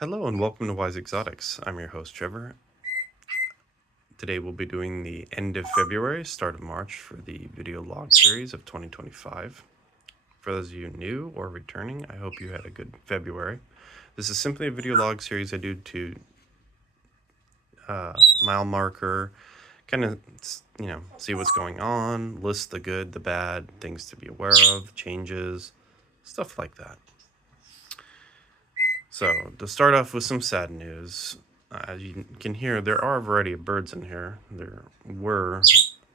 Hello and welcome to Wise Exotics. I'm your host, Trevor. Today we'll be doing the end of February, start of March for the video log series of 2025. For those of you new or returning, I hope you had a good February. This is simply a video log series I do to mile marker, kind of, see what's going on, list the good, the bad, things to be aware of, changes, stuff like that. So, to start off with some sad news, as you can hear, there are a variety of birds in here. There were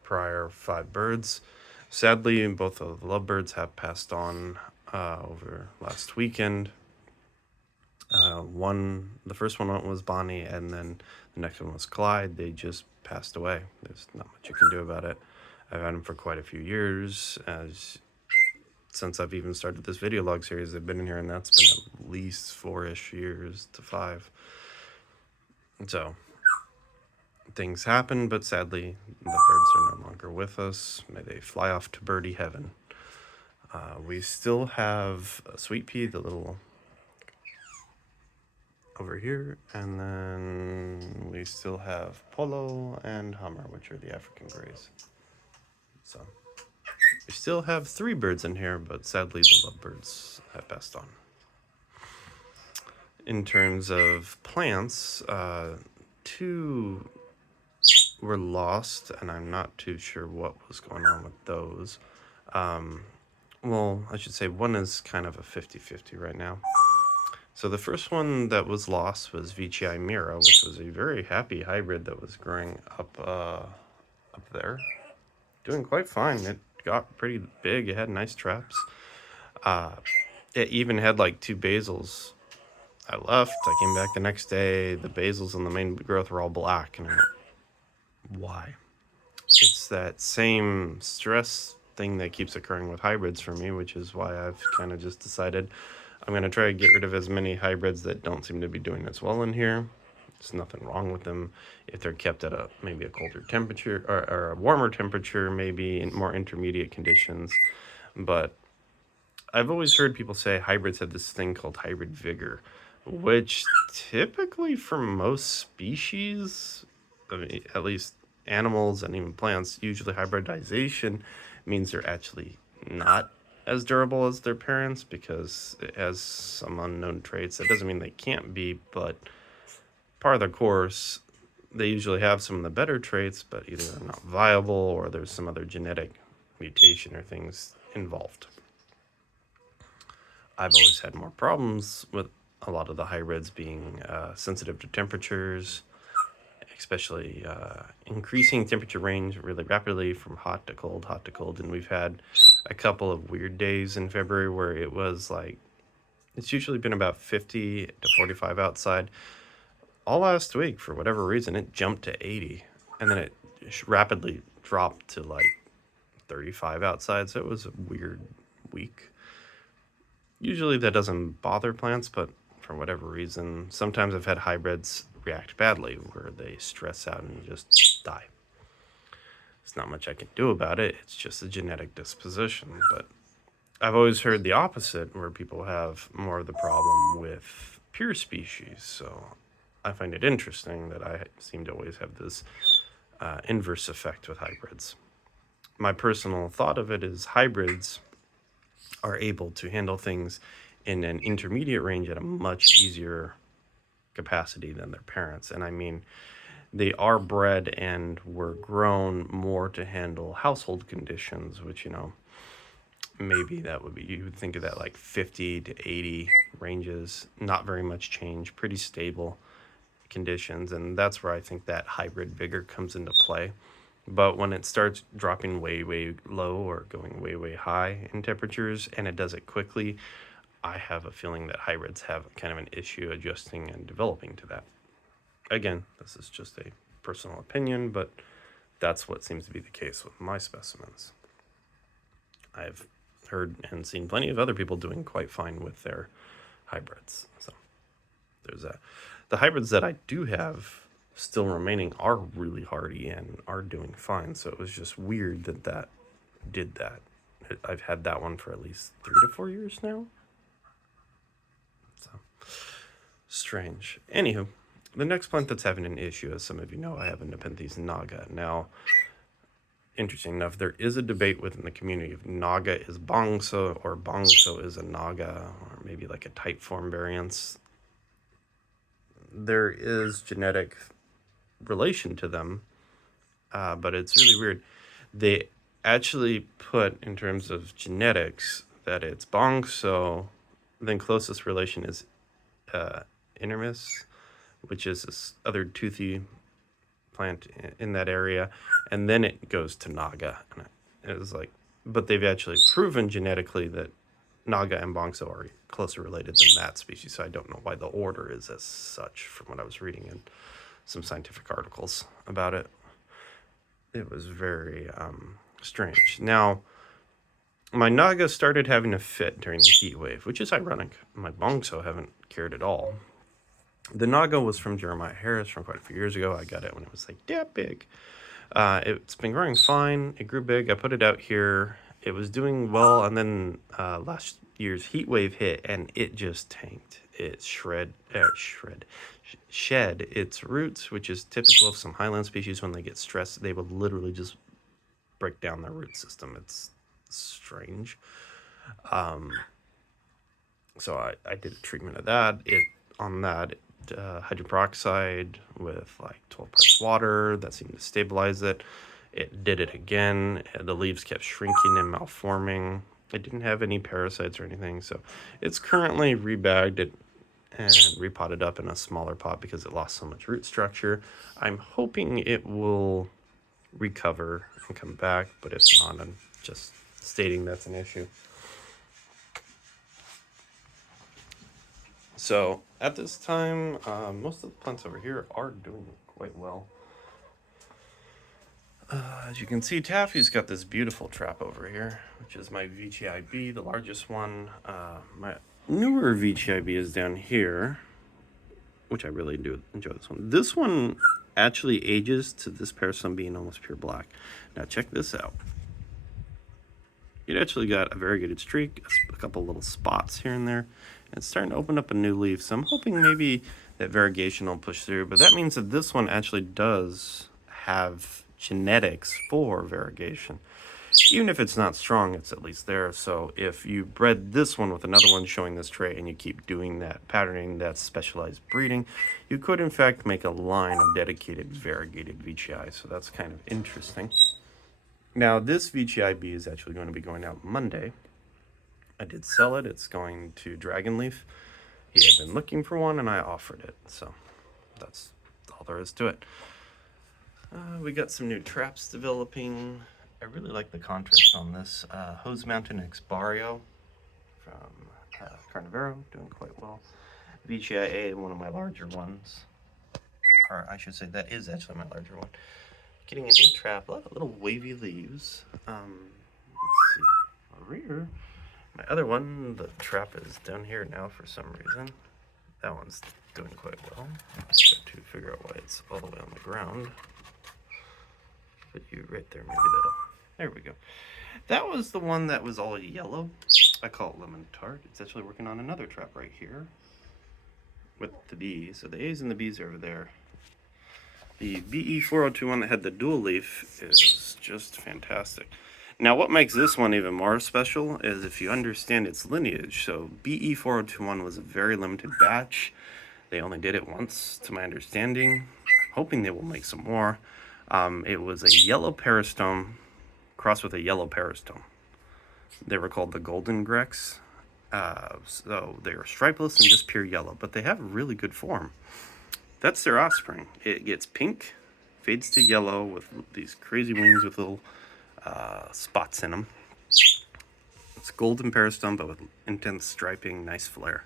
prior 5 birds. Sadly, both of the lovebirds have passed on over last weekend. The first one was Bonnie, and then the next one was Clyde. They just passed away. There's not much you can do about it. I've had them for quite a few years, since I've even started this video log series. They've been in here, and that's been at least 4-ish years to 5. So things happen, but sadly, the birds are no longer with us. May they fly off to birdie heaven. We still have Sweet Pea, the little over here, and then we still have Polo and Hummer, which are the African greys. So we still have 3 birds in here, but sadly the lovebirds have passed on. In terms of plants, 2 were lost, and I'm not too sure what was going on with those. Well, I should say one is kind of a 50-50 right now. So the first one that was lost was Veitchii Mira, which was a very happy hybrid that was growing up there, doing quite fine. It got pretty big. It had nice traps. It even had like 2 basils. I left. I came back the next day. The basils and the main growth were all black, and I went, why? It's that same stress thing that keeps occurring with hybrids for me, which is why I've kind of just decided I'm going to try to get rid of as many hybrids that don't seem to be doing as well in here. There's nothing wrong with them if they're kept at maybe a colder temperature or a warmer temperature, maybe in more intermediate conditions. But I've always heard people say hybrids have this thing called hybrid vigor, which typically for most species, I mean, at least animals and even plants, usually hybridization means they're actually not as durable as their parents because it has some unknown traits. That doesn't mean they can't be, but part of the course, they usually have some of the better traits, but either they're not viable or there's some other genetic mutation or things involved. I've always had more problems with a lot of the hybrids being sensitive to temperatures, especially increasing temperature range really rapidly from hot to cold, and we've had a couple of weird days in February where it was like, it's usually been about 50 to 45 outside. All last week, for whatever reason, it jumped to 80, and then it rapidly dropped to like 35 outside, so it was a weird week. Usually that doesn't bother plants, but for whatever reason, sometimes I've had hybrids react badly where they stress out and just die. There's not much I can do about it. It's just a genetic disposition. But I've always heard the opposite, where people have more of the problem with pure species. So I find it interesting that I seem to always have this inverse effect with hybrids. My personal thought of it is hybrids are able to handle things in an intermediate range at a much easier capacity than their parents. And I mean, they are bred and were grown more to handle household conditions, which, maybe that would be, you would think of that like 50 to 80 ranges, not very much change, pretty stable conditions. And that's where I think that hybrid vigor comes into play. But when it starts dropping way, way low or going way, way high in temperatures, and it does it quickly, I have a feeling that hybrids have kind of an issue adjusting and developing to that. Again, this is just a personal opinion, but that's what seems to be the case with my specimens. I've heard and seen plenty of other people doing quite fine with their hybrids. So there's that. The hybrids that I do have still remaining are really hardy and are doing fine. So it was just weird that did that. I've had that one for at least 3 to 4 years now. strange. Anywho, the next plant that's having an issue, as some of you know, I have a Nepenthes naga. Now, interesting enough, there is a debate within the community if naga is bongso or bongso is a naga, or maybe like a type form variance. There is genetic relation to them, but it's really weird. They actually put, in terms of genetics, that it's bongso, then closest relation is intermis, which is this other toothy plant in that area, and then it goes to naga. And it was like, but they've actually proven genetically that naga and bongso are closer related than that species. So I don't know why the order is as such, from what I was reading in some scientific articles about it. It was very strange. Now, my naga started having a fit during the heat wave, which is ironic. My bongso haven't cared at all. The naga was from Jeremiah Harris from quite a few years ago. I got it when it was like that big. It's been growing fine. It grew big. I put it out here. It was doing well, and then last year's heat wave hit, and it just tanked. It shed its roots, which is typical of some highland species. When they get stressed, they will literally just break down their root system. It's strange. So I did a treatment of that. Hydrogen peroxide with like 12 parts water. That seemed to stabilize it. It did it again. The leaves kept shrinking and malforming. It didn't have any parasites or anything. So it's currently rebagged and repotted up in a smaller pot because it lost so much root structure. I'm hoping it will recover and come back, but if not, I'm just stating that's an issue. So at this time, most of the plants over here are doing quite well. As you can see, Taffy's got this beautiful trap over here, which is my Veitchii, the largest one. My newer Veitchii is down here, which I really do enjoy this one. This one actually ages to this parasum being almost pure black. Now check this out. It actually got a variegated streak, a couple little spots here and there. And it's starting to open up a new leaf, so I'm hoping maybe that variegation will push through. But that means that this one actually does have genetics for variegation. Even if it's not strong, it's at least there. So if you bred this one with another one showing this trait and you keep doing that patterning, that specialized breeding, you could in fact make a line of dedicated variegated Veitchii. So that's kind of interesting. Now this Veitchii is actually going to be going out Monday. I did sell it. It's going to Dragonleaf. He had been looking for one and I offered it. So that's all there is to it. We got some new traps developing. I really like the contrast on this. Hose Mountain Exbario from Carnivoro, doing quite well. Veitchii, one of my larger ones. Or I should say that is actually my larger one. Getting a new trap, a lot of little wavy leaves. Let's see, over here. My other one, the trap is down here now for some reason. That one's doing quite well. Just got to figure out why it's all the way on the ground. Put you right there, maybe that'll... There we go. That was the one that was all yellow. I call it lemon tart. It's actually working on another trap right here with the bees. So the A's and the B's are over there. The BE4021 that had the dual leaf is just fantastic. Now what makes this one even more special is if you understand its lineage. So BE4021 was a very limited batch. They only did it once, to my understanding. I'm hoping they will make some more. It was a yellow peristome crossed with a yellow peristome. They were called the Golden Grex. So they are stripeless and just pure yellow, but they have a really good form. That's their offspring. It gets pink, fades to yellow with these crazy wings with little spots in them. It's golden peristome, but with intense striping, nice flare.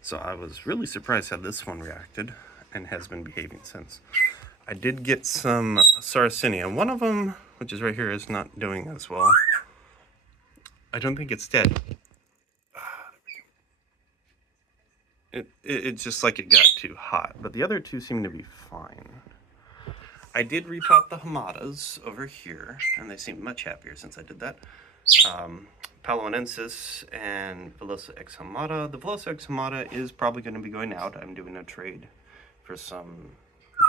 So I was really surprised how this one reacted and has been behaving since. I did get some sarracenia. One of them, which is right here, is not doing as well. I don't think it's dead. It's just like it got too hot, but the other two seem to be fine. I did repot the hamadas over here, and they seem much happier since I did that. Paloensis and Velosa exhumata. The Velosa exhumata is probably going to be going out. I'm doing a trade for some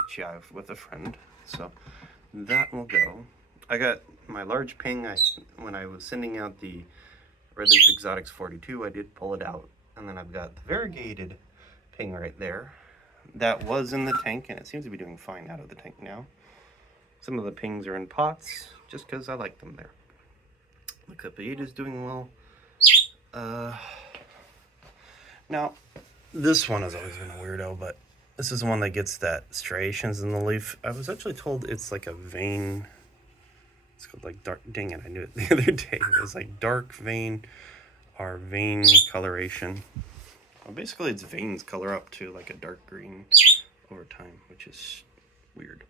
Veitchii with a friend, so that will go. I got my large ping. When I was sending out the Red Leaf Exotics 42, I did pull it out, and then I've got the variegated ping right there. That was in the tank, and it seems to be doing fine out of the tank now. Some of the pings are in pots, just because I like them there. The Clip-8 is doing well. Now, this one has always been a weirdo, but this is the one that gets that striations in the leaf. I was actually told it's like a vein. It's called like dark. Dang it, I knew it the other day. It was like dark vein or vein coloration. Well, basically, its veins color up to like a dark green over time, which is weird.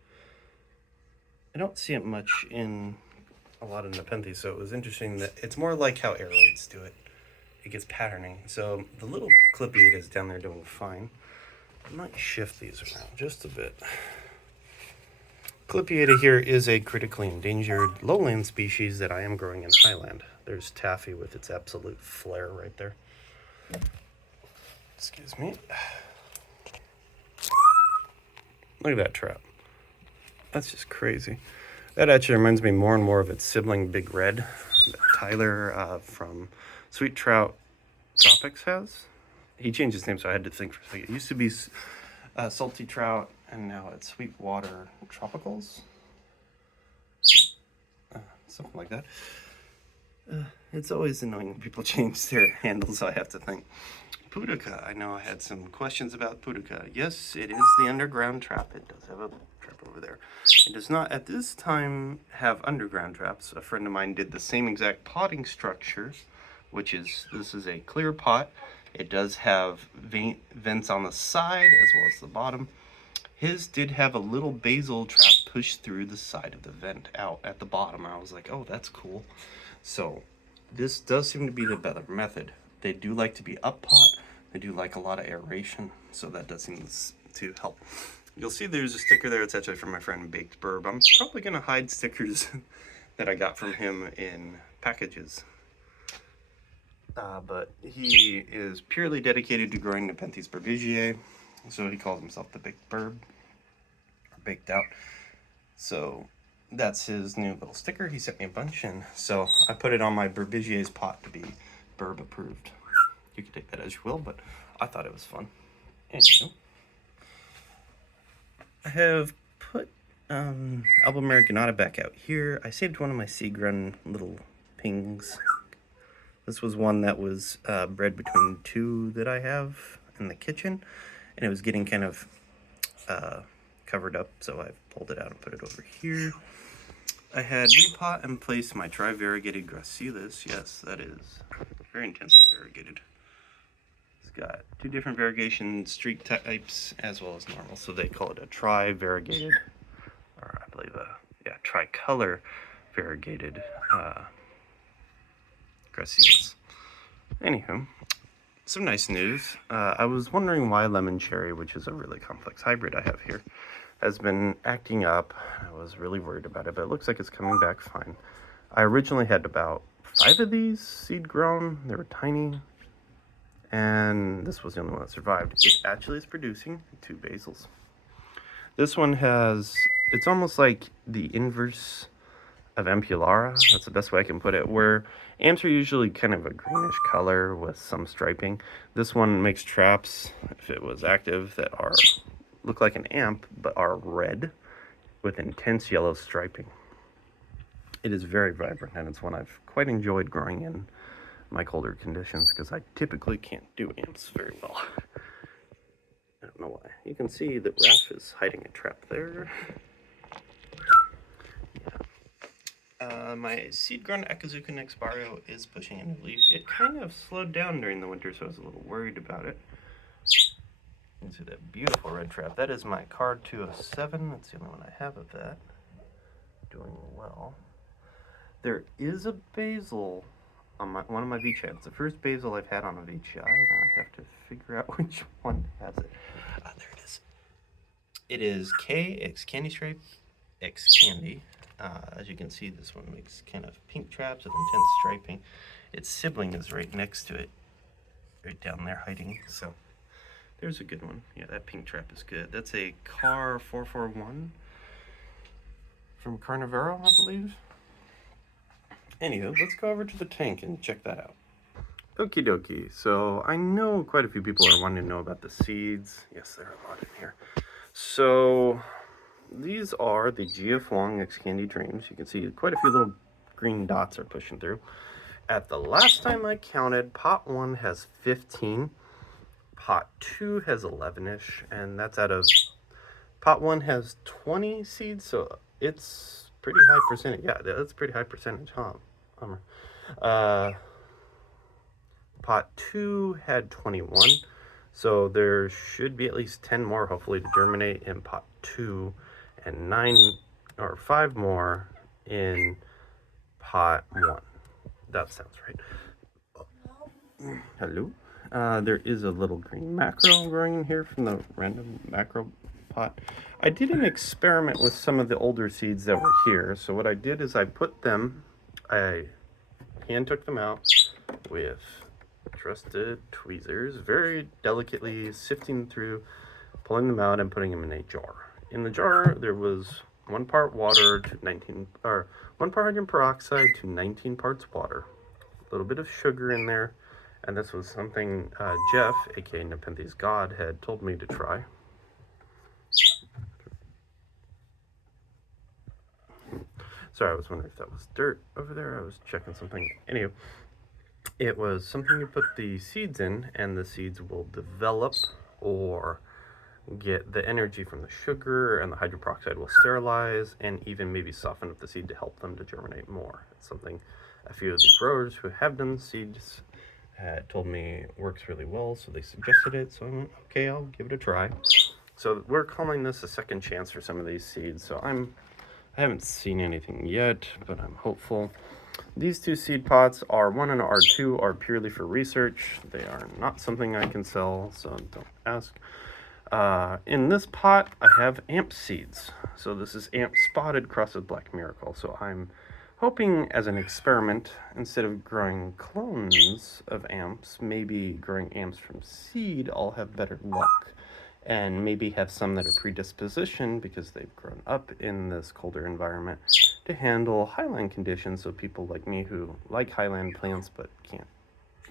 I don't see it much in a lot of Nepenthes, so it was interesting that it's more like how aeroids do it. It gets patterning. So the little Clip-8 is down there doing fine. I might shift these around just a bit. Clip-8 here is a critically endangered lowland species that I am growing in highland. There's Taffy with its absolute flare right there. Excuse me. Look at that trap. That's just crazy. That actually reminds me more and more of its sibling Big Red that Tyler from Sweet Trout Tropics has. He changed his name, so I had to think for a second. It used to be Salty Trout, and now it's Sweetwater Tropicals. Something like that. It's always annoying when people change their handles, so I have to think. Pudica. I know I had some questions about Pudica. Yes, it is the underground trap. It does have a trap over there. It does not, at this time, have underground traps. A friend of mine did the same exact potting structure, which is, this is a clear pot. It does have vents on the side as well as the bottom. His did have a little basil trap pushed through the side of the vent out at the bottom. I was like, oh, that's cool. So this does seem to be the better method. They do like to be up pot. They do like a lot of aeration, so that does seem to help. You'll see there's a sticker there. It's actually from my friend Baked Burb. I'm probably going to hide stickers that I got from him in packages. But he is purely dedicated to growing Nepenthes Burbigiae, so he calls himself the Baked Burb, or Baked Out. So that's his new little sticker. He sent me a bunch, and so I put it on my Burbigier's pot to be Burb approved. You can take that as you will, but I thought it was fun. Anywho, I have put Alba Americanata back out here. I saved one of my seed run little pings. This was one that was bred between two that I have in the kitchen, and it was getting kind of covered up, so I pulled it out and put it over here. I had repot and placed my tri-variegated gracilis. Yes, that is very intensely variegated. It's got two different variegation streak types as well as normal, so they call it a tri-variegated, or I believe tricolor variegated gracilis. Anywho, some nice news. I was wondering why lemon cherry, which is a really complex hybrid I have here, has been acting up. I was really worried about it, but it looks like it's coming back fine. I originally had about 5 of these seed grown. They were tiny, and this was the only one that survived. It actually is producing 2 basils. This one has, it's almost like the inverse of Ampulara. That's the best way I can put it, where amps are usually kind of a greenish color with some striping. This one makes traps, if it was active, that are look like an amp but are red with intense yellow striping. It is very vibrant, and it's one I've quite enjoyed growing in my colder conditions because I typically can't do amps very well. I don't know why. You can see that Raph is hiding a trap there. My seed-grown Akazuka Nexbario is pushing a new leaf. It kind of slowed down during the winter, so I was a little worried about it. You can see that beautiful red trap. That is my card 207. That's the only one I have of that. Doing well. There is a basil on one of my Veitchii. It's the first basil I've had on a Veitchii, and I have to figure out which one has it. There it is. It is K X Candy Stripe X Candy. As you can see, this one makes kind of pink traps with intense striping. its sibling is right next to it, right down there hiding. So there's a good one. Yeah, that pink trap is good. That's a Car 441 from Carnivoro, I believe. Anywho, let's go over to the tank and check that out. Okie dokie. So I know quite a few people are wanting to know about the seeds. Yes, there are a lot in here. So these are the GF Wong X Candy Dreams. You can see quite a few little green dots are pushing through. At the last time I counted, pot 1 has 15, pot 2 has 11-ish, and that's out of... Pot 1 has 20 seeds, so it's pretty high percentage. Yeah, that's pretty high percentage, huh? Pot 2 had 21, so there should be at least 10 more, hopefully, to germinate in pot 2, and 5 more in pot 1. That sounds right. Hello? There is a little green macro growing in here from the random macro pot. I did an experiment with some of the older seeds that were here. So what I did is I hand took them out with trusted tweezers, very delicately sifting through, pulling them out and putting them in a jar. In the jar, there was 1 part water to 1 part hydrogen peroxide to 19 parts water, a little bit of sugar in there, and this was something Jeff, aka Nepenthes God, had told me to try. Sorry, I was wondering if that was dirt over there. I was checking something. Anyway, it was something you put the seeds in, and the seeds will develop or get the energy from the sugar, and the hydroperoxide will sterilize and even maybe soften up the seed to help them to germinate more. It's something a few of the growers who have done seeds had told me works really well, so they suggested it. So I went, okay, I'll give it a try. So we're calling this a second chance for some of these seeds. So I haven't seen anything yet, but I'm hopeful. These 2 seed pots, R1 and R2, are purely for research. They are not something I can sell, so don't ask. In this pot, I have amp seeds. So this is amp spotted crossed with black miracle. So I'm hoping as an experiment, instead of growing clones of amps, maybe growing amps from seed, I'll have better luck. And maybe have some that are predispositioned because they've grown up in this colder environment to handle highland conditions. So people like me who like highland plants but can't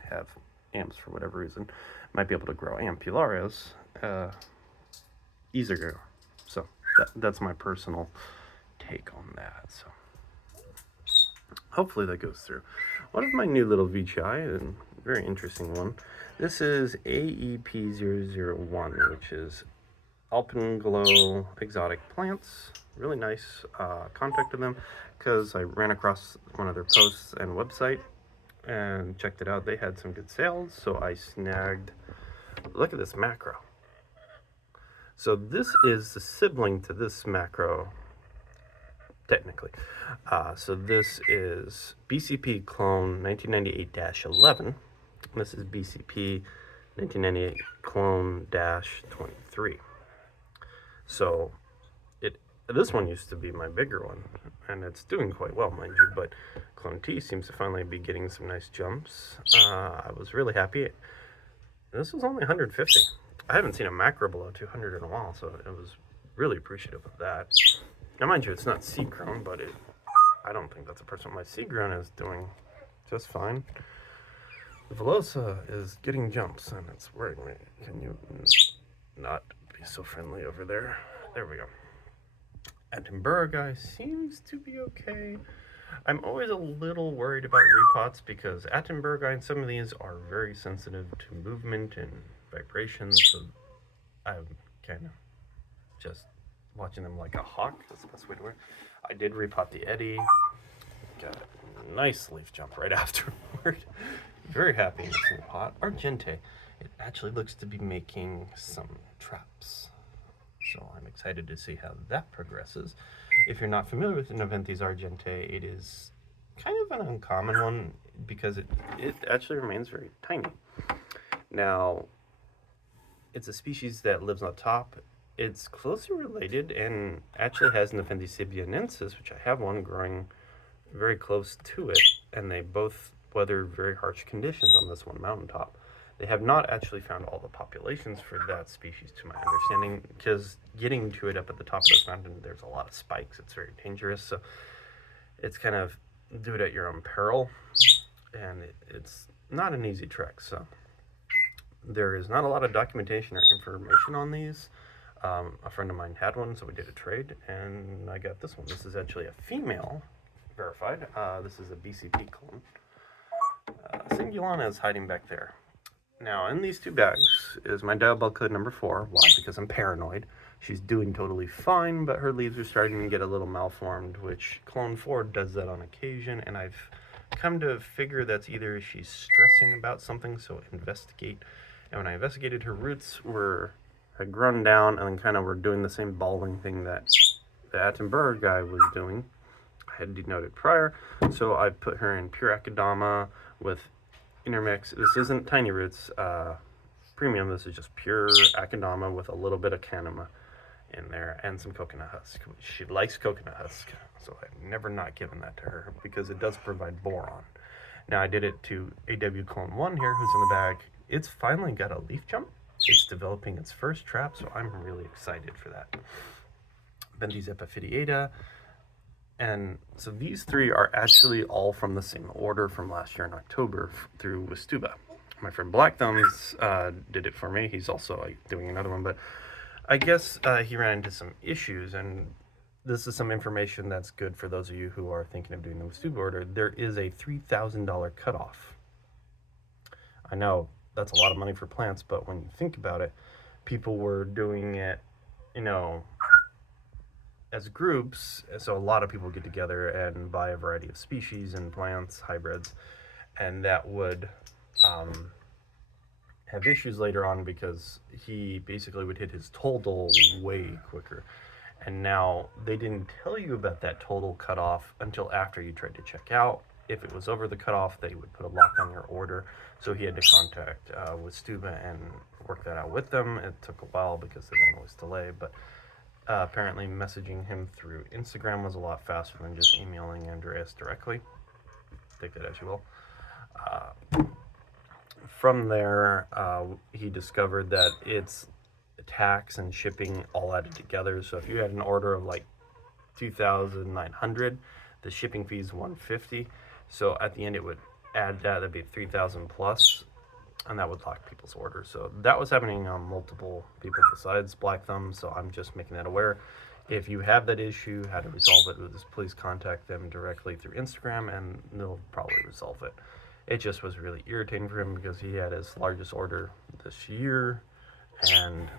have amps for whatever reason might be able to grow ampularios easier. So that's my personal take on that. So hopefully that goes through. One of my new little Veitchii, and very interesting one. This is AEP001, which is Alpenglow Exotic Plants. Really nice. Contacted them because I ran across one of their posts and website and checked it out. They had some good sales, so I snagged. Look at this macro. So this is the sibling to this macro, technically. So this is BCP clone 1998-11. This is BCP 1998 clone -23. So this one used to be my bigger one, and it's doing quite well, mind you, but clone T seems to finally be getting some nice jumps. I was really happy. This was only 150. I haven't seen a macro below 200 in a while, so I was really appreciative of that. Now, mind you, it's not seed grown, but I don't think that's a person. My seed grown is doing just fine. The Velosa is getting jumps, and it's worrying me. Can you not be so friendly over there? There we go. Attenborough seems to be okay. I'm always a little worried about repots because Attenborough and some of these are very sensitive to movement and vibrations, so I'm kind of just watching them like a hawk. That's the best way to wear. I did repot the Eddie. Got a nice leaf jump right afterward. Very happy in this new pot. Argente, it actually looks to be making some traps. So I'm excited to see how that progresses. If you're not familiar with the Nepenthes Argente, it is kind of an uncommon one because it actually remains very tiny. Now, it's a species that lives on top. It's closely related and actually has Nepenthes sibianensis, which I have one growing very close to it, and they both weathered very harsh conditions on this one mountaintop. They have not actually found all the populations for that species, to my understanding, because getting to it up at the top of this mountain, there's a lot of spikes. It's very dangerous, so it's kind of do it at your own peril, and it's not an easy trek. So there is not a lot of documentation or information on these. A friend of mine had one, so we did a trade, and I got this one. This is actually a female, verified. This is a BCP clone. Singulana is hiding back there. Now, in these two bags is my diabell code number 4. Why? Because I'm paranoid. She's doing totally fine, but her leaves are starting to get a little malformed, which clone 4 does that on occasion, and I've come to figure that's either she's stressing about something, so investigate. And when I investigated, her roots had grown down and kind of were doing the same balling thing that the Attenborough guy was doing. I had denoted prior, so I put her in pure Akadama with intermix. This isn't tiny roots premium, this is just pure Akadama with a little bit of Kanama in there and some coconut husk. She likes coconut husk, so I've never not given that to her because it does provide boron. Now I did it to AW Clone 1 here, who's in the bag. It's finally got a leaf jump. It's developing its first trap, so I'm really excited for that. Benthys epiphytiata. And so these 3 are actually all from the same order from last year in October through Westuba. My friend Black Thumbs did it for me. He's also doing another one, but I guess he ran into some issues, and this is some information that's good for those of you who are thinking of doing the Westuba order. There is a $3,000 cutoff. I know that's a lot of money for plants, but when you think about it, people were doing it, as groups, so a lot of people get together and buy a variety of species and plants, hybrids, and that would have issues later on because he basically would hit his total way quicker. And now they didn't tell you about that total cutoff until after you tried to check out. If it was over the cutoff, they would put a lock on your order. So he had to contact Westuba and work that out with them. It took a while because they don't always delay, but apparently messaging him through Instagram was a lot faster than just emailing Andreas directly. Take that as you will. From there, he discovered that it's tax and shipping all added together. So if you had an order of like $2,900, the shipping fee is $150. So at the end, it would add that'd be $3,000 plus, and that would lock people's orders. So that was happening on multiple people besides Black Thumb. So I'm just making that aware. If you have that issue, how to resolve it, please contact them directly through Instagram, and they'll probably resolve it. It just was really irritating for him because he had his largest order this year, and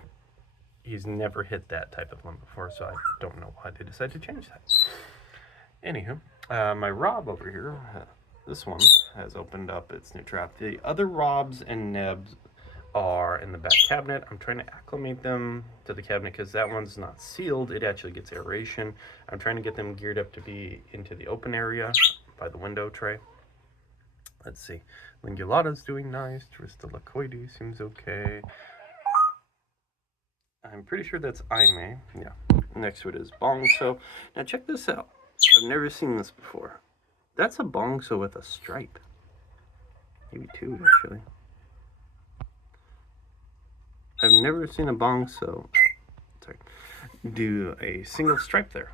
he's never hit that type of limit before, so I don't know why they decided to change that. Anywho, my Rob over here, this one has opened up its new trap. The other Robs and Nebs are in the back cabinet. I'm trying to acclimate them to the cabinet because that one's not sealed. It actually gets aeration. I'm trying to get them geared up to be into the open area by the window tray. Let's see. Lingulata's doing nice. Tristolacoides seems okay. I'm pretty sure that's Aime. Yeah. Next to it is Bongso. Now check this out. I've never seen this before. That's a Bongso with a stripe. Maybe 2, actually. I've never seen a Bongso do a single stripe there.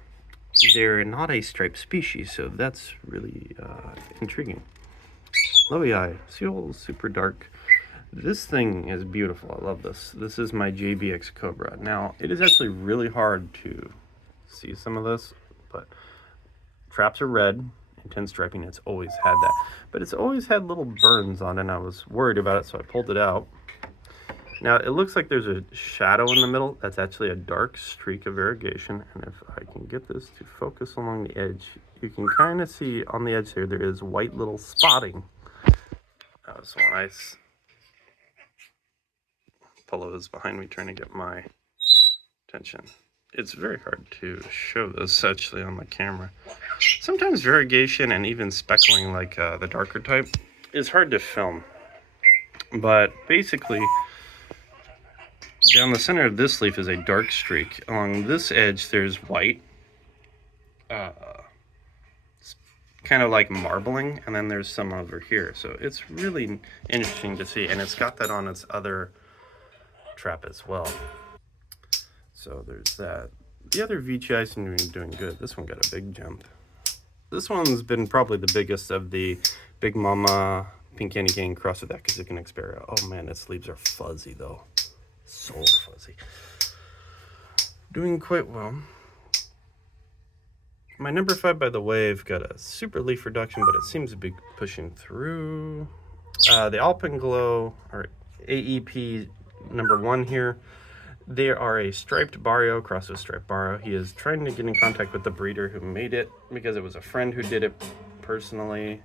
They're not a striped species, so that's really intriguing. Loei, Seal Super Dark. This thing is beautiful. I love this. This is my JBX Cobra. Now, it is actually really hard to see some of this, but traps are red, intense striping. It's always had that. But it's always had little burns on it, and I was worried about it, so I pulled it out. Now, it looks like there's a shadow in the middle. That's actually a dark streak of variegation, and if I can get this to focus along the edge, you can kind of see on the edge there is white little spotting. So nice. Polo is behind me trying to get my attention. It's very hard to show this actually on my camera. Sometimes variegation and even speckling like the darker type is hard to film. But basically, down the center of this leaf is a dark streak. Along this edge there's white. Kind kind of like marbling, and then there's some over here. So it's really interesting to see, and it's got that on its other trap as well. So there's that. The other Veitchii seem to be doing good. This one got a big jump. This one's been probably the biggest of the Big Mama Pink Candy Cane crossed with Akazika Xperia. Oh man, its leaves are fuzzy though. So fuzzy. Doing quite well. My number 5 by the wave got a super leaf reduction, but it seems to be pushing through. The Alpenglow, or AEP number 1 here, they are a striped Barrio crossed with striped Barrio. He is trying to get in contact with the breeder who made it, because it was a friend who did it personally,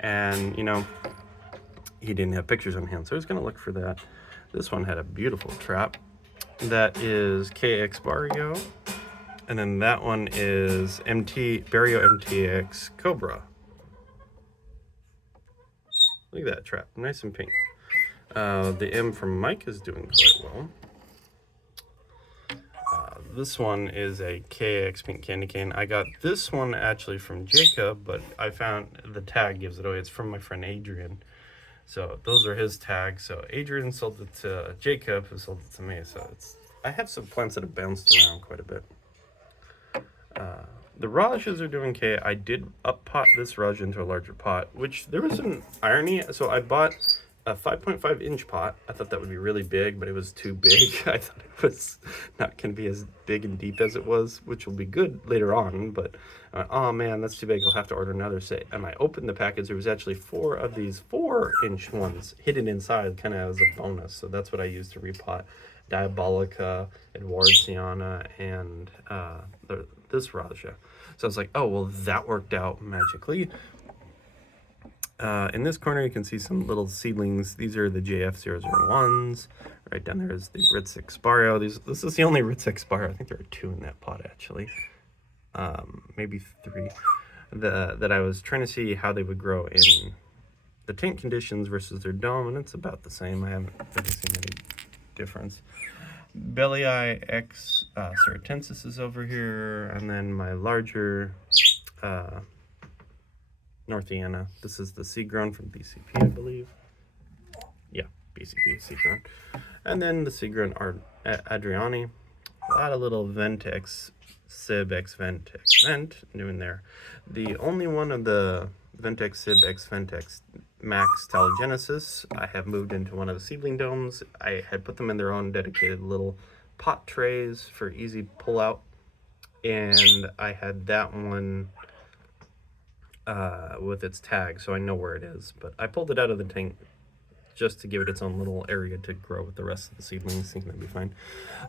and you know, he didn't have pictures on hand, so he's going to look for that. This one had a beautiful trap. That is KX Barrio. And then that one is Barrio MTX Cobra. Look at that trap, nice and pink. The M from Mike is doing quite well. This one is a KX Pink Candy Cane. I got this one actually from Jacob, but I found the tag gives it away. It's from my friend Adrian. So those are his tags. So Adrian sold it to Jacob, who sold it to me. So I have some plants that have bounced around quite a bit. The Rajas are doing okay. I did up pot this Raj into a larger pot, which there was an irony. So I bought a 5.5 inch pot. I thought that would be really big, but it was too big. I thought it was not going to be as big and deep as it was, which will be good later on. But oh man, that's too big. I'll have to order another set. And I opened the package. There was actually 4 of these 4-inch ones hidden inside, kind of as a bonus. So that's what I used to repot Diabolica, Edwardsiana, and this Raja. So I was like, oh, well, that worked out magically. In this corner, you can see some little seedlings. These are the JF001s. Right down there is the Ritzix Barrio. This is the only Ritzix Barrio. I think there are 2 in that pot, actually. Maybe 3. That I was trying to see how they would grow in the tank conditions versus their dome, and it's about the same. I haven't really seen any difference. Belly Eye X Sarracenia is over here, and then my larger Northiana. This is the seed grown from BCP, I believe. Yeah, BCP seed grown. And then the seed grown Adriani. A lot of little Ventex, Sib X Ventex Vent doing there. The only one of the Ventex Sib X Ventex Max Talogenesis I have moved into one of the seedling domes. I had put them in their own dedicated little pot trays for easy pull out, and I had that one with its tag, so I know where it is, but I pulled it out of the tank just to give it its own little area to grow with the rest of the seedlings. I think that'd be fine.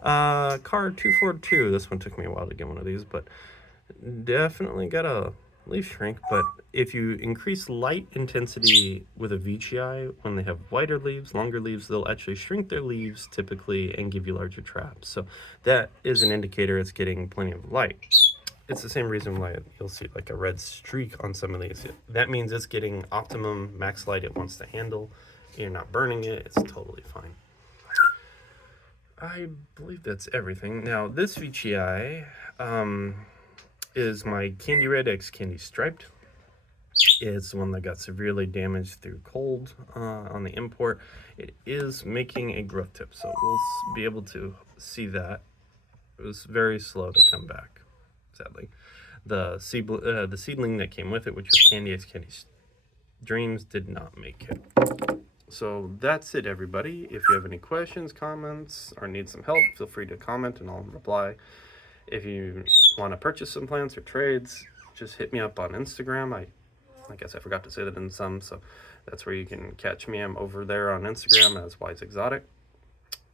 Car 242, this one took me a while to get one of these, but definitely got a leaf shrink. But if you increase light intensity with a Veitchii, when they have whiter leaves, longer leaves, they'll actually shrink their leaves typically and give you larger traps. So that is an indicator it's getting plenty of light. It's the same reason why you'll see like a red streak on some of these. That means it's getting optimum max light it wants to handle. You're not burning it, it's totally fine. I believe that's everything. Now this Veitchii is my Candy Red X Candy Striped. It's the one that got severely damaged through cold on the import. It is making a growth tip, so we'll be able to see that. It was very slow to come back, sadly. The seedling that came with it, which was Candy X Candy Dreams, did not make it. So that's it, everybody. If you have any questions, comments, or need some help, feel free to comment and I'll reply. If you want to purchase some plants or trades, just hit me up on Instagram. I guess I forgot to say that in some, so that's where you can catch me. I'm over there on Instagram as Wise Exotic.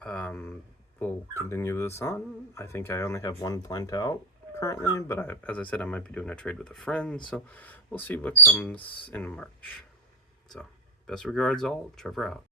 We'll continue this on. I think I only have 1 plant out currently, but as I said, I might be doing a trade with a friend, so we'll see what comes in March. So, best regards all, Trevor out.